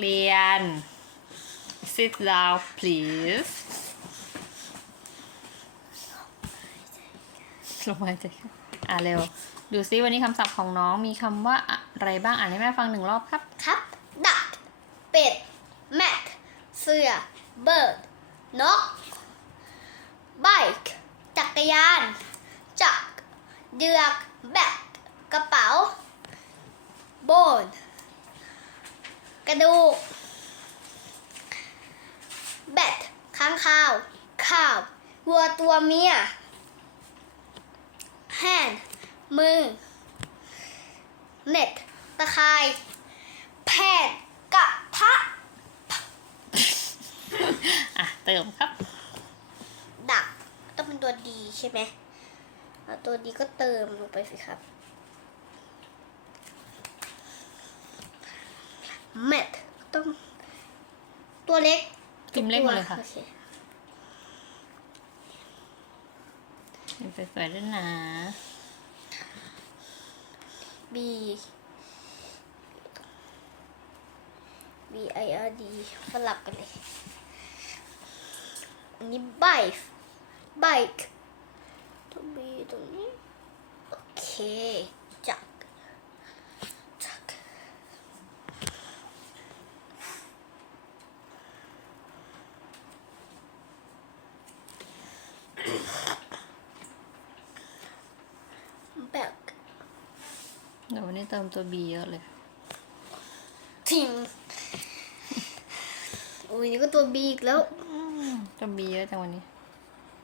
เรียน sit down please ลงมาใจค่ะอะเร็ว ดูซิวันนี้คำศัพท์ของน้องมีคำว่าอะไรบ้าง อ่านให้แม่ฟังหนึ่งรอบครับ ครับ ดัก เป็ด แม็ก เสือ เบิร์ด นกไบค์จักรยาน จัก เดือก แบก กระเป๋า โบน ระดูกแบตค้างคาวข้าววัวตัวเมียแฮนมือ เน็ต ตะไคร่แพทย์กระทะอะ เติมครับ ดัก ต้องเป็นตัวดีใช่ไหมเอาตัวดีก็เติมลงไปสิครับ เม็ดต้อง ตัวเล็กพิมพ์เล็กหมดเลยค่ะ โอเคเป็นสวยๆด้วยนะ B B I R D สลับกันเลย อันนี้ bike bike ตัว B ตรงนี้ โอเค จักรจักรแบก เดี๋ยววันนี้เติมตัว B เยอะเลย ทิงโอ้ยนี่ก็ตัว B อีกแล้วอืมตัว B เยอะจังวันนี้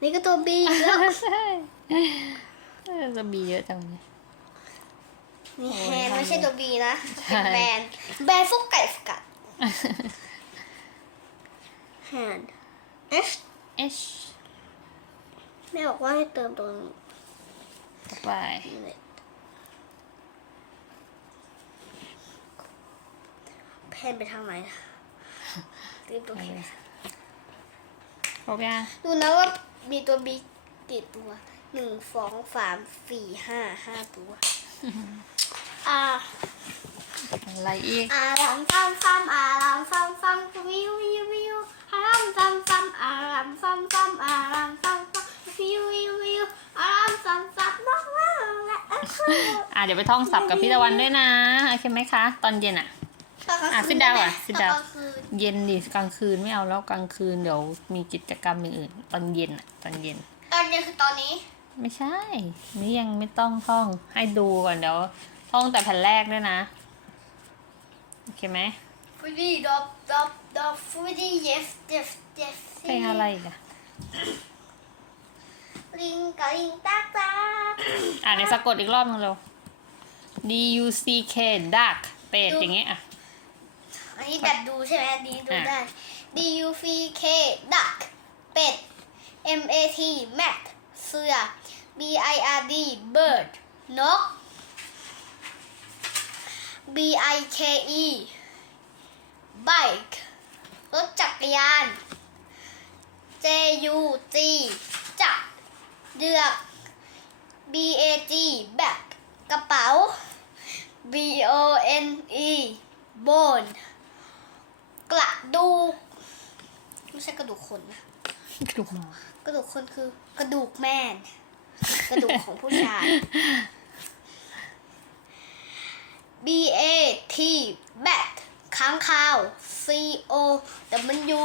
นี่ก็ตัว B อีกแล้ว ใช่เออตัว B เยอะจังวันนี้ นี่โอ้แฮยนไม่ใช่ตัว B นะใช่ เป็นแบรนด์แบรนด์ฟุกไก่สกัดแฮน H H แม่บอกว่าให้เติมตรงนี้ต่อไปเลย แพนไปทางไหนนะรีบตรงนี้ครบยังดูนะว่ามีตัว B กี่ตัวหนึ่งสองสามสี่ห้าห้าตัว อ่าอะไรอีกอารัมฟัมฟัมอารัมฟัมฟัมวิววิววิวอารัมฟัมฟัมอารัมฟัมฟัมอารัมฟัมฟัมวิววิววิวอารัมฟัมฟัมว้าวว้าวและอะอะเดี๋ยวไปท่องศัพท์กับพี่ตะวันด้วยนะโอเคไหมคะ ตอนเย็นอะ อะ sit down อะ sit down ตอนกลางคืนเย็นดิกลางคืนไม่เอาแล้วกลางคืนเดี๋ยวมีกิจกรรมอย่างอื่น ตอนเย็นอะตอนเย็น ตอนเย็นคือตอนนี้ ไม่ใช่ นี่ยังไม่ต้องท่องให้ดูก่อนเดี๋ยวท่องแต่แผ่นแรกด้วยนะ โอเคไหมฟูดี้ดอบดอบดอบฟูดี้เยฟเยฟเยฟเพลงอะไรอีกอะลิงกับลิงตากตากอ่านในสะกดอีกรอบนึงเร็ว D U C K duck เป็ดอย่างเงี้ยอะ อันนี้แบบดูใช่ไหมอันนี้ดูอะได้ D U C K duck เป็ด M A T mat เสือ B I R D bird นก B I K E bike รถจักรยาน J U G จักรเดือก B A G bag กระเป๋า B O N E bone กระดูก ไม่ใช่กระดูกคนนะกระดูกหมอกระดูกคนคือกระดูกแม่น กระดูกของผู้ชาย B A T bat ค้างคาว C O W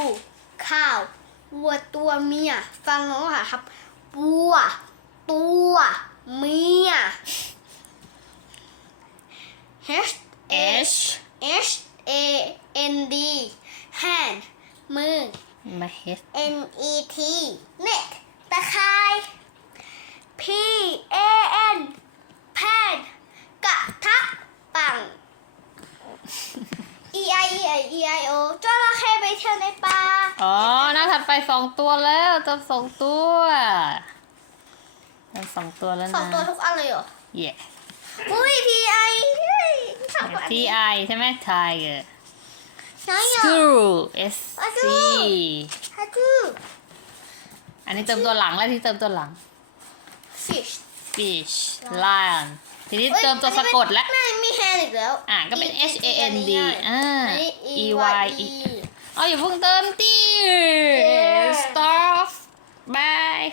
ข้าววัวตัวเมีย ฟังน้องค่ะครับวัว ตัวเมีย H H H A N D hand มือ มา H N E T net ตะไคร้ P A N pan กระทะปัง E I E I E I O จระเข้ไปเที่ยวในป่าอ๋อ หน้าถัดไปสองตัวแล้วเติมสองตัวเติมสองตัวแล้วนะ สองตัวทุกอันเลยเหรอเย่อุ้ย T I เฮ้ยชอบอัน T นี้ I ใช่ไหม Tiger น้อยอะ Screw S C ฮัจูอันนี้เติมตัวหลังแล้วที่เติมตัวหลัง fish Fish Lion ทีนี้อ้ยเติมตัวสะกดแล้วไม่มีแฮนอีกแล้ว อะก็เป็น E H A N D อ่าอันนี้ E Y E เอาอย่าเพิ่งเติมตี stop bye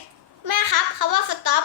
แม่ครับคำว่า stop